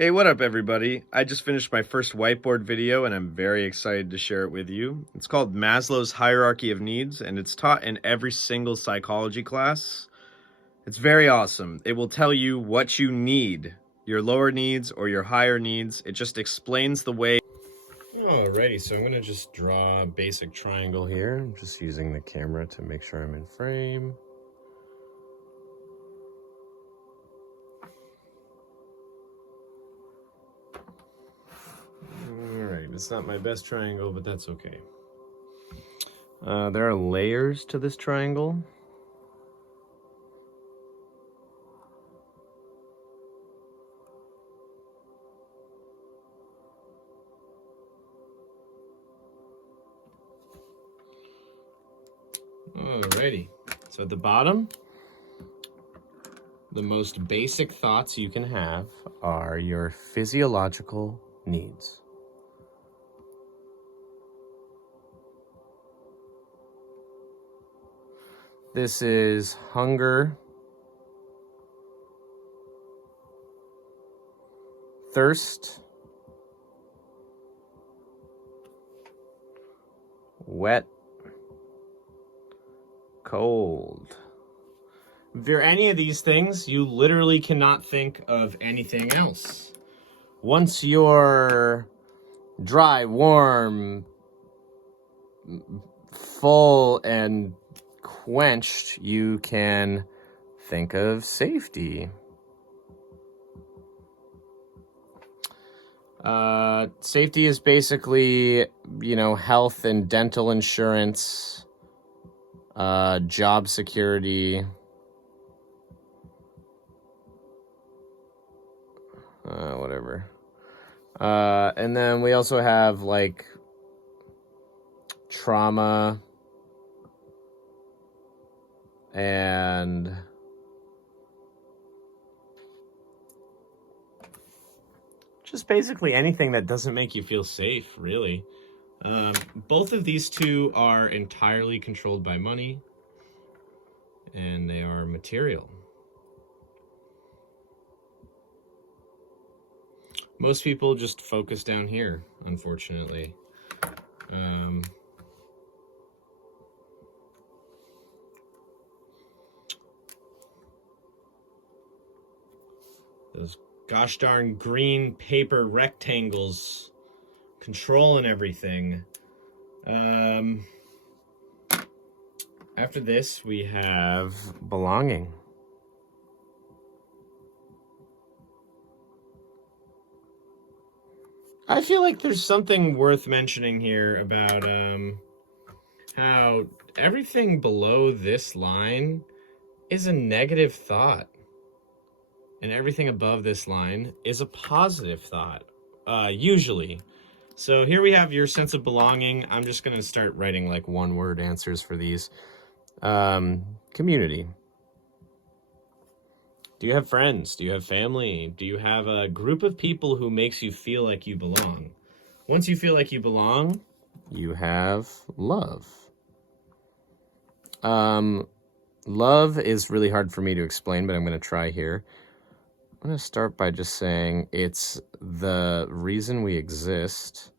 Hey, what up, everybody? I just finished my first whiteboard video and I'm very excited to share it with you. It's called Maslow's Hierarchy of Needs and it's taught in every single psychology class. It's very awesome. It will tell you what you need, your lower needs or your higher needs. It just explains the way. Alrighty, so I'm going to just draw a basic triangle here. I'm just using the camera to make sure I'm in frame. It's not my best triangle, but that's okay. There are layers to this triangle. Alrighty, so at the bottom, the most basic thoughts you can have are your physiological needs. This is hunger, thirst, wet, cold. If you're any of these things, you literally cannot think of anything else. Once you're dry, warm, full, and quenched, you can think of safety. Safety is basically, health and dental insurance, job security, whatever. And then we also have like trauma and just basically anything that doesn't make you feel safe, really. Both of these two are entirely controlled by money, and they are material. Most people just focus down here, unfortunately. Those gosh darn green paper rectangles controlling everything. After this, we have belonging. I feel like there's something worth mentioning here about how everything below this line is a negative thought. And everything above this line is a positive thought, usually. So here we have your sense of belonging. I'm just going to start writing like one-word answers for these. Community. Do you have friends? Do you have family? Do you have a group of people who makes you feel like you belong? Once you feel like you belong, you have love. Love is really hard for me to explain, but I'm going to try here. I'm going to start by just saying it's the reason we exist.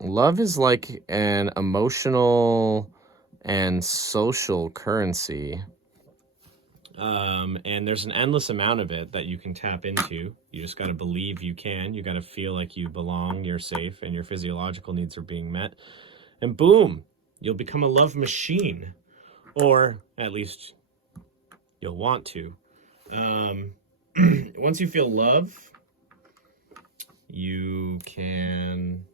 Love is like an emotional and social currency. And there's an endless amount of it that you can tap into. You just got to believe you can. You got to feel like you belong, you're safe, and your physiological needs are being met. And boom, you'll become a love machine. Or at least you'll want to. Once you feel love, you can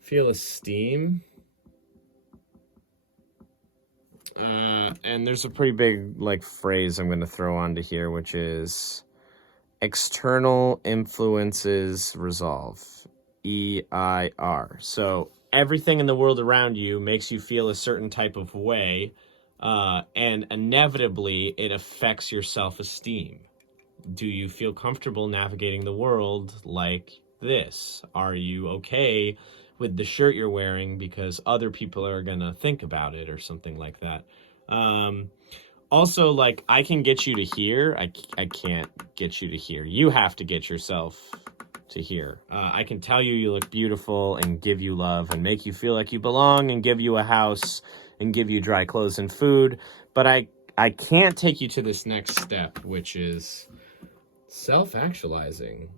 feel esteem. And there's a pretty big phrase I'm going to throw onto here, which is external influences resolve, EIR. So everything in the world around you makes you feel a certain type of way, and inevitably it affects your self-esteem. Do you feel comfortable navigating the world like this? Are you okay with the shirt you're wearing because other people are going to think about it or something like that? Also, like, I can get you to here. I can't get you to here. You have to get yourself to here. I can tell you you look beautiful and give you love and make you feel like you belong and give you a house and give you dry clothes and food. But I can't take you to this next step, which is self-actualizing.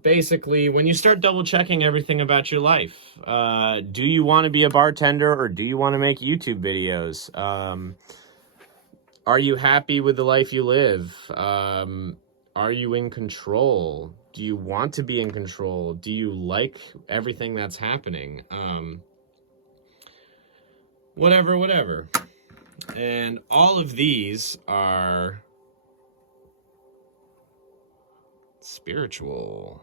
Basically, when you start double checking everything about your life, do you want to be a bartender or do you want to make YouTube videos? Are you happy with the life you live? Are you in control? Do you want to be in control? Do you like everything that's happening? Whatever. And all of these are spiritual.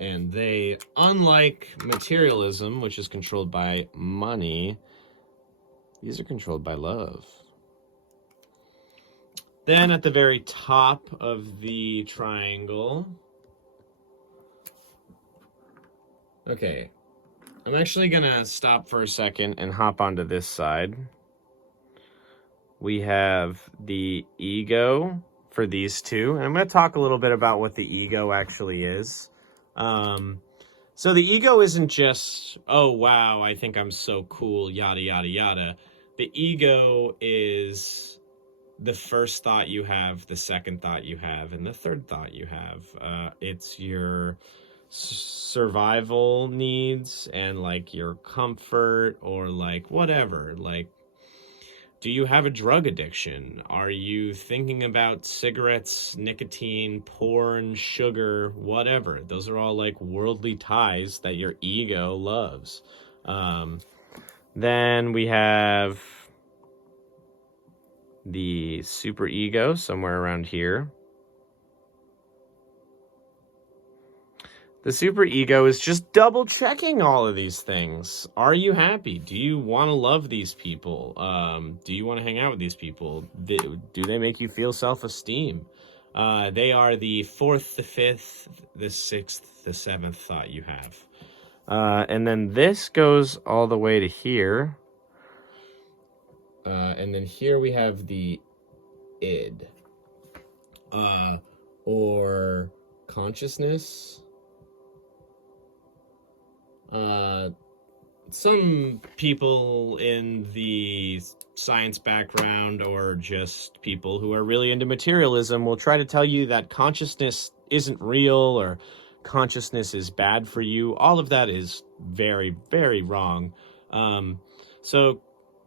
And they, unlike materialism, which is controlled by money, these are controlled by love. Then at the very top of the triangle, okay, I'm actually gonna stop for a second and hop onto this side. We have the ego for these two, and I'm gonna talk a little bit about what the ego actually is. So the ego isn't just, oh, wow, I think I'm so cool, yada, yada, yada. The ego is the first thought you have, the second thought you have, and the third thought you have. It's your survival needs and like your comfort or like whatever. Like, do you have a drug addiction? Are you thinking about cigarettes, nicotine, porn, sugar, whatever? Those are all like worldly ties that your ego loves. Then we have the superego somewhere around here. The superego is just double checking all of these things. Are you happy? Do you want to love these people? Do you want to hang out with these people? Do they make you feel self-esteem? They are the fourth, the fifth, the sixth, the seventh thought you have. And then this goes all the way to here. And then here we have the id. Or consciousness. Some people in the science background or just people who are really into materialism will try to tell you that consciousness isn't real or consciousness is bad for you. All of that is very, very wrong. So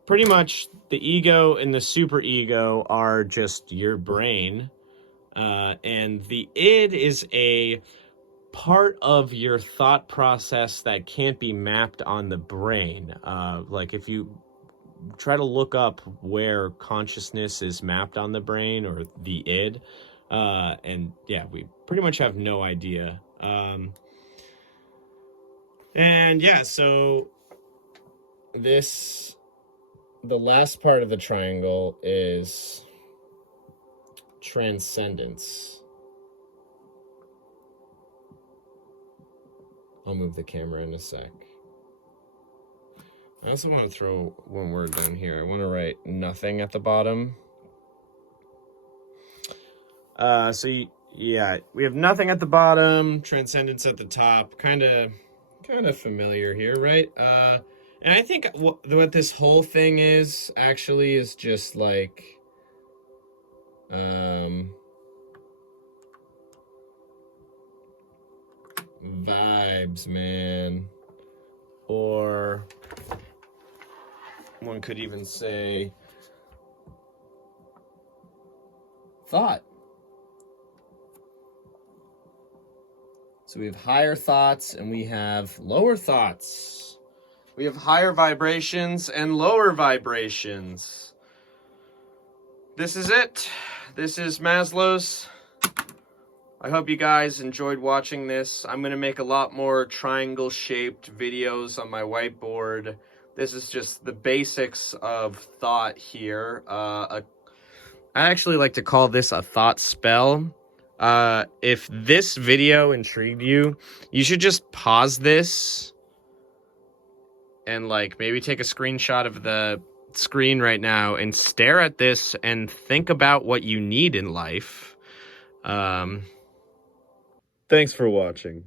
pretty much the ego and the superego are just your brain. And the id is a part of your thought process that can't be mapped on the brain. Like if you try to look up where consciousness is mapped on the brain or the id, and yeah, we pretty much have no idea. And yeah, so the last part of the triangle is transcendence. I'll move the camera in a sec. I also want to throw one word down here. I want to write nothing at the bottom. Yeah, we have nothing at the bottom, transcendence at the top. Kind of familiar here, right? And I think what this whole thing is actually is just like vibes, man. Or one could even say thought. So we have higher thoughts and we have lower thoughts. We have higher vibrations and lower vibrations. This is it. This is Maslow's. I hope you guys enjoyed watching this. I'm going to make a lot more triangle-shaped videos on my whiteboard. This is just the basics of thought here. I actually like to call this a thought spell. If this video intrigued you, you should just pause this and like maybe take a screenshot of the screen right now and stare at this and think about what you need in life. Thanks for watching.